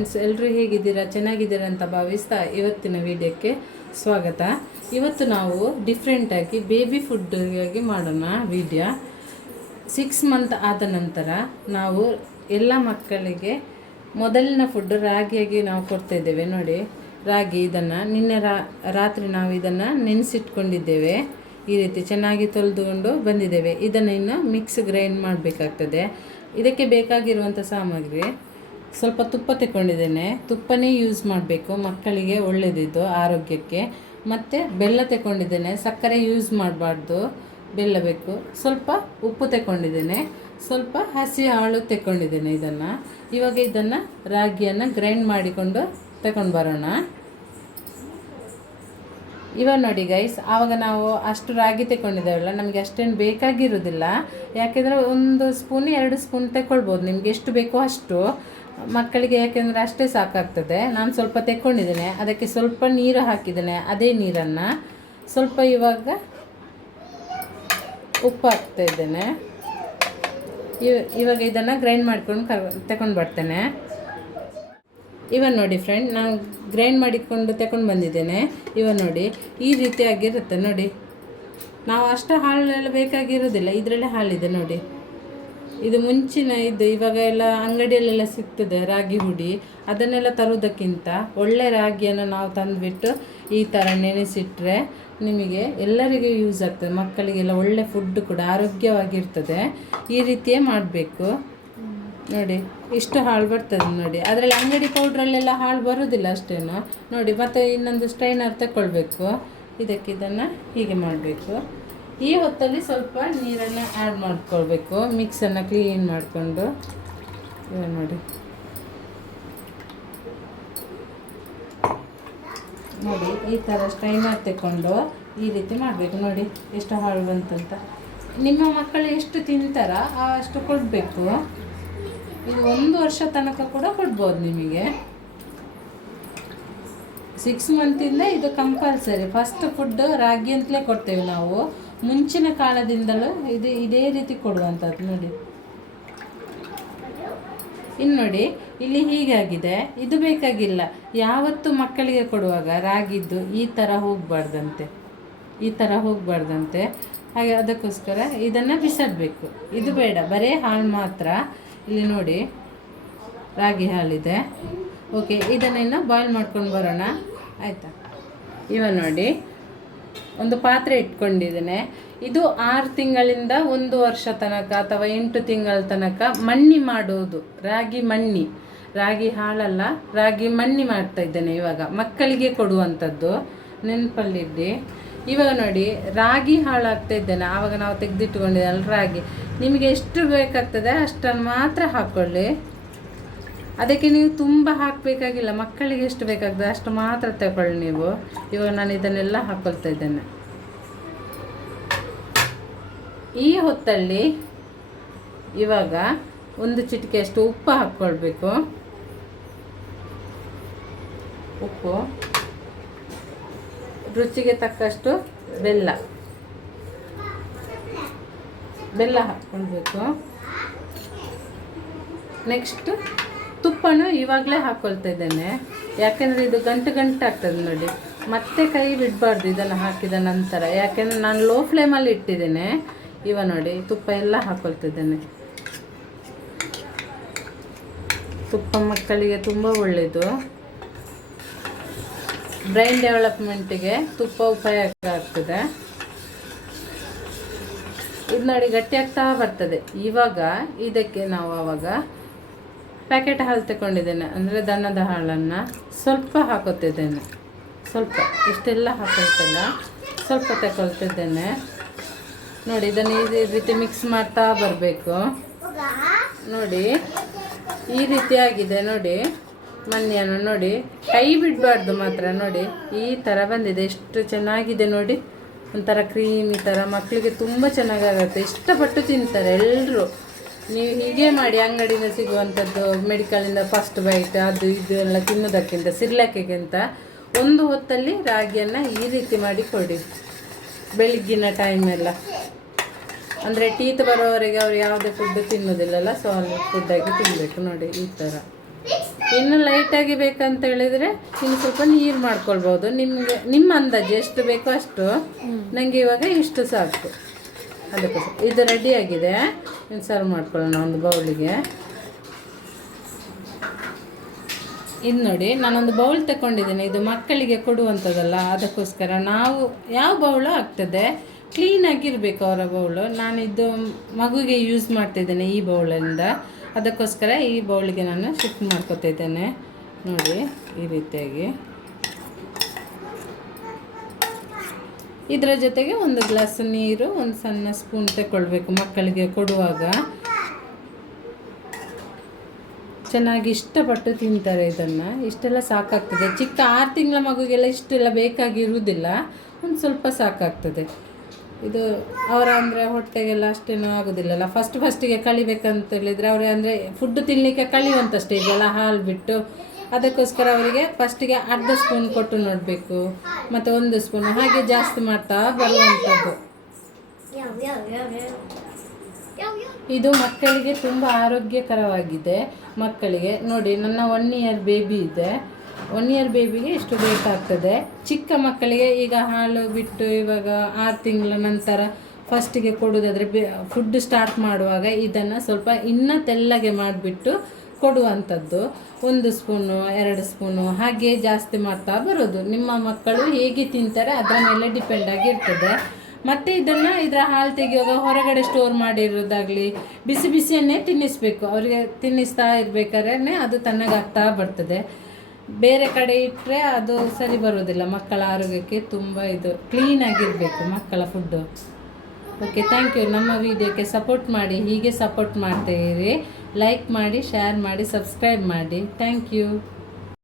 Friends, ಎಲ್ಲರೂ ಹೇಗಿದ್ದೀರಾ? ಚೆನ್ನಾಗಿದ್ದೀರಾ ಅಂತ ಭಾವಿಸ್ತಾ ಇವತ್ತಿನ ವಿಡಿಯೋಕ್ಕೆ ಸ್ವಾಗತ. ಇವತ್ತು ನಾವು ಡಿಫ್ರೆಂಟಾಗಿ ಬೇಬಿ ಫುಡ್ಗಾಗಿ ಮಾಡೋಣ ವಿಡಿಯೋ. 6 ಮಂತ್ ಆದ ನಂತರ ನಾವು ಎಲ್ಲ ಮಕ್ಕಳಿಗೆ ಮೊದಲಿನ ಫುಡ್ ರಾಗಿಯಾಗಿ ನಾವು ಕೊಡ್ತಾಯಿದ್ದೇವೆ. ನೋಡಿ, ರಾಗಿ ಇದನ್ನು ನಿನ್ನೆ ರಾತ್ರಿ ನಾವು ಇದನ್ನು ನೆನೆಸಿಟ್ಕೊಂಡಿದ್ದೇವೆ. ಈ ರೀತಿ ಚೆನ್ನಾಗಿ ತೊಳೆದುಕೊಂಡು ಬಂದಿದ್ದೇವೆ. ಇದನ್ನು ಇನ್ನು ಮಿಕ್ಸ್ ಗ್ರೈಂಡ್ ಮಾಡಬೇಕಾಗ್ತದೆ. ಇದಕ್ಕೆ ಬೇಕಾಗಿರುವಂಥ ಸಾಮಗ್ರಿ ಸ್ವಲ್ಪ ತುಪ್ಪ ತಗೊಂಡಿದ್ದೇನೆ. ತುಪ್ಪನೇ ಯೂಸ್ ಮಾಡಬೇಕು, ಮಕ್ಕಳಿಗೆ ಒಳ್ಳೆಯದಿದ್ದು ಆರೋಗ್ಯಕ್ಕೆ. ಮತ್ತು ಬೆಲ್ಲ ತಗೊಂಡಿದ್ದೇನೆ, ಸಕ್ಕರೆ ಯೂಸ್ ಮಾಡಬಾರ್ದು, ಬೆಲ್ಲ ಬೇಕು. ಸ್ವಲ್ಪ ಉಪ್ಪು ತಗೊಂಡಿದ್ದೇನೆ, ಸ್ವಲ್ಪ ಹಸಿ ಹಾಳು ತಗೊಂಡಿದ್ದೇನೆ. ಇವಾಗ ಇದನ್ನು ರಾಗಿಯನ್ನು ಗ್ರೈಂಡ್ ಮಾಡಿಕೊಂಡು ತಗೊಂಡು ಬರೋಣ. ಇವಾಗ ನೋಡಿ ಗೈಸ್, ಆವಾಗ ನಾವು ಅಷ್ಟು ರಾಗಿ ತಗೊಂಡಿದ್ದೇವಲ್ಲ, ನಮಗೆ ಅಷ್ಟೇನು ಬೇಕಾಗಿರೋದಿಲ್ಲ. ಯಾಕೆಂದರೆ 1 ಸ್ಪೂನ್ 2 ಸ್ಪೂನ್ ತಗೊಳ್ಬೋದು, ನಿಮಗೆ ಎಷ್ಟು ಬೇಕೋ ಅಷ್ಟು ಮಕ್ಕಳಿಗೆ. ಯಾಕೆಂದರೆ ಅಷ್ಟೇ ಸಾಕಾಗ್ತದೆ. ನಾನು ಸ್ವಲ್ಪ ತಗೊಂಡಿದ್ದೇನೆ, ಅದಕ್ಕೆ ಸ್ವಲ್ಪ ನೀರು ಹಾಕಿದ್ದೇನೆ. ಅದೇ ನೀರನ್ನು ಸ್ವಲ್ಪ ಇವಾಗ ಉಪ್ಪು ಹಾಕ್ತಾ ಇದ್ದೇನೆ. ಇವಾಗ ಇದನ್ನು ಗ್ರೈಂಡ್ ಮಾಡ್ಕೊಂಡು ತಗೊಂಡು ಬರ್ತೇನೆ. ಇವಾಗ ನೋಡಿ ಫ್ರೆಂಡ್, ನಾನು ಗ್ರೈಂಡ್ ಮಾಡಿಕೊಂಡು ತಗೊಂಡು ಬಂದಿದ್ದೇನೆ. ಇವಾಗ ನೋಡಿ, ಈ ರೀತಿಯಾಗಿರುತ್ತೆ ನೋಡಿ. ನಾವು ಅಷ್ಟು ಹಾಳೆಲ್ಲ ಬೇಕಾಗಿರೋದಿಲ್ಲ, ಇದರಲ್ಲೇ ಹಾಲಿದೆ ನೋಡಿ. ಇದು ಮುಂಚಿನ ಇದು ಇವಾಗ ಎಲ್ಲ ಅಂಗಡಿಯಲ್ಲೆಲ್ಲ ಸಿಗ್ತದೆ ರಾಗಿ ಹುಡಿ. ಅದನ್ನೆಲ್ಲ ತರೋದಕ್ಕಿಂತ ಒಳ್ಳೆ ರಾಗಿಯನ್ನು ನಾವು ತಂದುಬಿಟ್ಟು ಈ ಥರ ನೆನೆಸಿಟ್ರೆ ನಿಮಗೆ ಎಲ್ಲರಿಗೂ ಯೂಸ್ ಆಗ್ತದೆ. ಮಕ್ಕಳಿಗೆಲ್ಲ ಒಳ್ಳೆ ಫುಡ್ ಕೂಡ ಆರೋಗ್ಯವಾಗಿರ್ತದೆ. ಈ ರೀತಿಯೇ ಮಾಡಬೇಕು ನೋಡಿ. ಇಷ್ಟು ಹಾಳು ಬರ್ತದೆ ನೋಡಿ. ಅದರಲ್ಲಿ ಅಂಗಡಿ ಪೌಡ್ರಲ್ಲೆಲ್ಲ ಹಾಳು ಬರೋದಿಲ್ಲ ಅಷ್ಟೇನು ನೋಡಿ. ಮತ್ತು ಇನ್ನೊಂದು ಸ್ಟ್ರೈನರ್ ತಗೊಳ್ಬೇಕು. ಇದನ್ನು ಹೀಗೆ ಮಾಡಬೇಕು. ಈ ಹೊತ್ತಲ್ಲಿ ಸ್ವಲ್ಪ ನೀರನ್ನು ಆ್ಯಡ್ ಮಾಡ್ಕೊಳ್ಬೇಕು, ಮಿಕ್ಸನ್ನು ಕ್ಲೀನ್ ಮಾಡಿಕೊಂಡು. ಇವಾಗ ನೋಡಿ ನೋಡಿ, ಈ ಥರ ಸ್ಟ್ರೈನರ್ ತಗೊಂಡು ಈ ರೀತಿ ಮಾಡಬೇಕು. ನೋಡಿ ಎಷ್ಟು ಹಾಳು ಬಂತಂತ. ನಿಮ್ಮ ಮಕ್ಕಳು ಎಷ್ಟು ತಿಂತಾರ ಅಷ್ಟು ಕೊಡಬೇಕು. ಇದು 1 ವರ್ಷ ತನಕ ಕೂಡ ಕೊಡ್ಬೋದು ನಿಮಗೆ. 6 ಮಂತಿಂದ ಇದು ಕಂಪಲ್ಸರಿ. ಫಸ್ಟ್ ಫುಡ್ ರಾಗಿ ಅಂತಲೇ ಕೊಡ್ತೇವೆ ನಾವು. ಮುಂಚಿನ ಕಾಲದಿಂದಲೂ ಇದೇ ರೀತಿ ಕೊಡುವಂಥದ್ದು ನೋಡಿ. ಇನ್ನು ನೋಡಿ, ಇಲ್ಲಿ ಹೀಗಾಗಿದೆ. ಇದು ಬೇಕಾಗಿಲ್ಲ. ಯಾವತ್ತು ಮಕ್ಕಳಿಗೆ ಕೊಡುವಾಗ ರಾಗಿದ್ದು ಈ ಥರ ಹೋಗಬಾರ್ದಂತೆ. ಹಾಗೆ ಅದಕ್ಕೋಸ್ಕರ ಇದನ್ನು ಬಿಸಾಡಬೇಕು. ಇದು ಬೇಡ, ಬರೀ ಹಾಲು ಮಾತ್ರ. ಇಲ್ಲಿ ನೋಡಿ, ರಾಗಿ ಹಾಲಿದೆ. ಓಕೆ, ಇದನ್ನೇನು ಬಾಯ್ಲ್ ಮಾಡ್ಕೊಂಡು ಬರೋಣ, ಆಯಿತಾ? ಇವಾಗ ನೋಡಿ, ಒಂದು ಪಾತ್ರೆ ಇಟ್ಕೊಂಡಿದ್ದೇನೆ. ಇದು 6 ತಿಂಗಳಿಂದ 1 ವರ್ಷ ತನಕ ಅಥವಾ 8 ತಿಂಗಳ ತನಕ ಮಣ್ಣಿ ಮಾಡೋದು. ರಾಗಿ ಹಾಳಲ್ಲ, ರಾಗಿ ಮಣ್ಣಿ ಮಾಡ್ತಾ ಇದ್ದೇನೆ ಇವಾಗ, ಮಕ್ಕಳಿಗೆ ಕೊಡುವಂಥದ್ದು. ನೆನಪಲ್ಲಿಡಿ. ಇವಾಗ ನೋಡಿ, ರಾಗಿ ಹಾಳಾಗ್ತಾ ಇದ್ದೇನೆ. ಆವಾಗ ನಾವು ತೆಗೆದಿಟ್ಕೊಂಡಿದ್ದಲ್ಲ ರಾಗಿ. ನಿಮಗೆ ಎಷ್ಟು ಬೇಕಾಗ್ತದೆ ಅಷ್ಟನ್ನು ಮಾತ್ರ ಹಾಕ್ಕೊಳ್ಳಿ. ಅದಕ್ಕೆ ನೀವು ತುಂಬ ಹಾಕಬೇಕಾಗಿಲ್ಲ. ಮಕ್ಕಳಿಗೆ ಎಷ್ಟು ಬೇಕಾಗ್ತದೆ ಅಷ್ಟು ಮಾತ್ರ ತಗೊಳ್ಳಿ ನೀವು. ಇವಾಗ ನಾನು ಇದನ್ನೆಲ್ಲ ಹಾಕ್ಕೊಳ್ತಾ ಇದ್ದೇನೆ. ಈ ಹೊತ್ತಲ್ಲಿ ಇವಾಗ 1 ಚಿಟಿಕೆಯಷ್ಟು ಉಪ್ಪು ಹಾಕ್ಕೊಳ್ಬೇಕು. ಉಪ್ಪು, ರುಚಿಗೆ ತಕ್ಕಷ್ಟು ಬೆಲ್ಲ ಹಾಕ್ಕೊಳ್ಬೇಕು. ನೆಕ್ಸ್ಟ್ ತುಪ್ಪನೂ ಇವಾಗಲೇ ಹಾಕ್ಕೊಳ್ತಾ ಇದ್ದೇನೆ. ಯಾಕೆಂದರೆ ಇದು ಗಂಟು ಆಗ್ತದೆ ನೋಡಿ. ಮತ್ತೆ ಕೈ ಬಿಡಬಾರ್ದು ಇದನ್ನು ಹಾಕಿದ ನಂತರ. ಯಾಕೆಂದರೆ ನಾನು ಲೋ ಫ್ಲೇಮಲ್ಲಿ ಇಟ್ಟಿದ್ದೇನೆ. ಇವಾಗ ನೋಡಿ, ತುಪ್ಪ ಎಲ್ಲ ಹಾಕ್ಕೊಳ್ತಿದ್ದೇನೆ. ತುಪ್ಪ ಮಕ್ಕಳಿಗೆ ತುಂಬ ಒಳ್ಳೆಯದು. ಬ್ರೈನ್ ಡೆವಲಪ್ಮೆಂಟಿಗೆ ತುಪ್ಪ ಉಪಯೋಗ ಆಗ್ತದೆ. ಇದು ನೋಡಿ, ಗಟ್ಟಿಯಾಗ್ತಾ ಬರ್ತದೆ. ಇವಾಗ ಇದಕ್ಕೆ ನಾವು ಆವಾಗ ಪ್ಯಾಕೆಟ್ ಹಾಲು ತಗೊಂಡಿದ್ದೇನೆ, ಅಂದರೆ ದನದ ಹಾಲನ್ನು ಸ್ವಲ್ಪ ಹಾಕೋತಿದ್ದೇನೆ. ಸ್ವಲ್ಪ, ಇಷ್ಟೆಲ್ಲ ಹಾಕೊಳ್ತಿಲ್ಲ, ಸ್ವಲ್ಪ ತಗೊಳ್ತಿದ್ದೇನೆ ನೋಡಿ. ಇದನ್ನು ಈ ರೀತಿ ಮಿಕ್ಸ್ ಮಾಡ್ತಾ ಬರಬೇಕು ನೋಡಿ. ಈ ರೀತಿಯಾಗಿದೆ ನೋಡಿ. ಮಣ್ಣಿಯನ್ನು ನೋಡಿ, ಕೈ ಬಿಡಬಾರ್ದು ಮಾತ್ರ ನೋಡಿ. ಈ ಥರ ಬಂದಿದೆ, ಎಷ್ಟು ಚೆನ್ನಾಗಿದೆ ನೋಡಿ. ಒಂಥರ ಕ್ರೀಮಿ ಥರ. ಮಕ್ಕಳಿಗೆ ತುಂಬ ಚೆನ್ನಾಗಾಗುತ್ತೆ, ಇಷ್ಟಪಟ್ಟು ತಿಂತಾರೆ ಎಲ್ಲರೂ. ನೀವು ಹೀಗೆ ಮಾಡಿ, ಅಂಗಡಿಯಿಂದ ಸಿಗುವಂಥದ್ದು ಮೆಡಿಕಲಿಂದ ಫಸ್ಟ್ ಬೈಟ್ ಅದು ಇದು ಎಲ್ಲ ತಿನ್ನೋದಕ್ಕಿಂತ, ಸಿರ್ಲಾಕಿಗಿಂತ 1 ಹೊತ್ತಲ್ಲಿ ರಾಗಿಯನ್ನು ಈ ರೀತಿ ಮಾಡಿ ಕೊಡಿ ಬೆಳಗ್ಗಿನ ಟೈಮೆಲ್ಲ. ಅಂದರೆ ಟೀತ್ ಬರೋವರೆಗೆ ಅವ್ರು ಯಾವುದೇ ಫುಡ್ ತಿನ್ನೋದಿಲ್ಲಲ್ಲ, ಸೊ ಅಲ್ಲಿ ಫುಡ್ಡಾಗಿ ತಿನ್ನಬೇಕು ನೋಡಿ ಈ ಥರ. ಇನ್ನು ಲೈಟಾಗಿ ಬೇಕಂತ ಹೇಳಿದರೆ ಇನ್ನು ಸ್ವಲ್ಪ ನೀರು ಮಾಡ್ಕೊಳ್ಬೋದು. ನಿಮಗೆ ನಿಮ್ಮ ಅಂದಾಜು ಎಷ್ಟು ಬೇಕೋ ಅಷ್ಟು. ನನಗೆ ಇವಾಗ ಇಷ್ಟು ಸಾಕು. ಅದಕ್ಕೋಸ್ಕರ ಇದು ರೆಡಿಯಾಗಿದೆ. ಇನ್ನು ಸರ್ವ್ ಮಾಡ್ಕೊಳ್ಳೋಣ ಒಂದು ಬೌಲಿಗೆ. ಇದು ನೋಡಿ, ನಾನೊಂದು ಬೌಲ್ ತಗೊಂಡಿದ್ದೀನಿ. ಇದು ಮಕ್ಕಳಿಗೆ ಕೊಡುವಂಥದ್ದಲ್ಲ, ಅದಕ್ಕೋಸ್ಕರ ನಾವು ಯಾವ ಬೌಳು ಆಗ್ತದೆ ಕ್ಲೀನಾಗಿರಬೇಕು ಅವರ ಬೌಲು. ನಾನಿದ್ದು ಮಗುಗೆ ಯೂಸ್ ಮಾಡ್ತಿದ್ದೇನೆ ಈ ಬೌಲಿಂದ, ಅದಕ್ಕೋಸ್ಕರ ಈ ಬೌಲಿಗೆ ನಾನು ಶಿಫ್ಟ್ ಮಾಡ್ಕೊತಾ ಇದ್ದೇನೆ. ನೋಡಿ ಈ ರೀತಿಯಾಗಿ. ಇದರ ಜೊತೆಗೆ ಒಂದು ಗ್ಲಾಸ್ ನೀರು, ಒಂದು ಸಣ್ಣ ಸ್ಪೂನ್ ತಗೊಳ್ಬೇಕು ಮಕ್ಕಳಿಗೆ ಕೊಡುವಾಗ. ಚೆನ್ನಾಗಿ ಇಷ್ಟಪಟ್ಟು ತಿಂತಾರೆ ಇದನ್ನು. ಇಷ್ಟೆಲ್ಲ ಸಾಕಾಗ್ತದೆ. ಚಿಕ್ಕ 6 ತಿಂಗಳ ಮಗುಗೆಲ್ಲ ಇಷ್ಟೆಲ್ಲ ಬೇಕಾಗಿರುವುದಿಲ್ಲ, ಒಂದು ಸ್ವಲ್ಪ ಸಾಕಾಗ್ತದೆ. ಇದು ಅವರ ಅಂದರೆ ಹೊಟ್ಟೆಗೆಲ್ಲ ಅಷ್ಟೇನೂ ಆಗೋದಿಲ್ಲಲ್ಲ. ಫಸ್ಟಿಗೆ ಕಳಿಬೇಕಂತ ಹೇಳಿದರೆ ಅವ್ರಿಗೆ ಅಂದರೆ ಫುಡ್ ತಿನ್ನಲಿಕ್ಕೆ ಕಳಿಯುವಂಥ ಸ್ಟೇಜೆಲ್ಲ ಹಾಲು ಬಿಟ್ಟು, ಅದಕ್ಕೋಸ್ಕರ ಅವರಿಗೆ ಫಸ್ಟಿಗೆ ಅರ್ಧ ಸ್ಪೂನ್ ಕೊಟ್ಟು ನೋಡಬೇಕು, ಮತ್ತು 1 ಸ್ಪೂನು ಹಾಗೆ ಜಾಸ್ತಿ ಮಾಡ್ತಾ ಬರುವಂಥದ್ದು. ಇದು ಮಕ್ಕಳಿಗೆ ತುಂಬ ಆರೋಗ್ಯಕರವಾಗಿದೆ. ಮಕ್ಕಳಿಗೆ ನೋಡಿ, ನನ್ನ 1 ಇಯರ್ ಬೇಬಿ ಇದೆ. 1 ಇಯರ್ ಬೇಬಿಗೆ ಇಷ್ಟು ಬೇಕಾಗ್ತದೆ. ಚಿಕ್ಕ ಮಕ್ಕಳಿಗೆ ಈಗ ಹಾಲು ಬಿಟ್ಟು ಇವಾಗ 6 ತಿಂಗಳ ನಂತರ ಫಸ್ಟಿಗೆ ಕೊಡೋದಾದರೆ ಫುಡ್ ಸ್ಟಾರ್ಟ್ ಮಾಡುವಾಗ ಇದನ್ನು ಸ್ವಲ್ಪ ಇನ್ನೂ ತೆಳ್ಳಗೆ ಮಾಡಿಬಿಟ್ಟು ಕೊಡುವಂಥದ್ದು. 1 ಸ್ಪೂನು 2 ಸ್ಪೂನು ಹಾಗೆ ಜಾಸ್ತಿ ಮಾಡ್ತಾ ಬರೋದು. ನಿಮ್ಮ ಮಕ್ಕಳು ಹೇಗೆ ತಿಂತಾರೆ ಅದರ ಮೇಲೆ ಡಿಪೆಂಡ್ ಆಗಿರ್ತದೆ. ಮತ್ತು ಇದರ ಹಾಲು ತೆಗೆಯುವಾಗ ಹೊರಗಡೆ ಸ್ಟೋರ್ ಮಾಡಿರೋದಾಗಲಿ ಬಿಸಿ ಬಿಸಿಯನ್ನೇ ತಿನ್ನಿಸಬೇಕು. ಅವರಿಗೆ ತಿನ್ನಿಸ್ತಾ ಇರಬೇಕಾದ್ರೆ ಅದು ತಣ್ಣಗಾಗ್ತಾ ಬರ್ತದೆ. ಬೇರೆ ಕಡೆ ಇಟ್ಟರೆ ಅದು ಸರಿ ಬರೋದಿಲ್ಲ. ಮಕ್ಕಳ ಆರೋಗ್ಯಕ್ಕೆ ತುಂಬ ಇದು ಕ್ಲೀನಾಗಿರಬೇಕು ಮಕ್ಕಳ ಫುಡ್ಡು. Okay, thank you. ನಮ್ಮ ವಿಡಿಯೋಕ್ಕೆ ಸಪೋರ್ಟ್ ಮಾಡಿ, ಹೀಗೆ ಸಪೋರ್ಟ್ ಮಾಡ್ತಾ ಇರಿ. ಲೈಕ್ ಮಾಡಿ, ಶೇರ್ ಮಾಡಿ, ಸಬ್ಸ್ಕ್ರೈಬ್ ಮಾಡಿ. Thank you.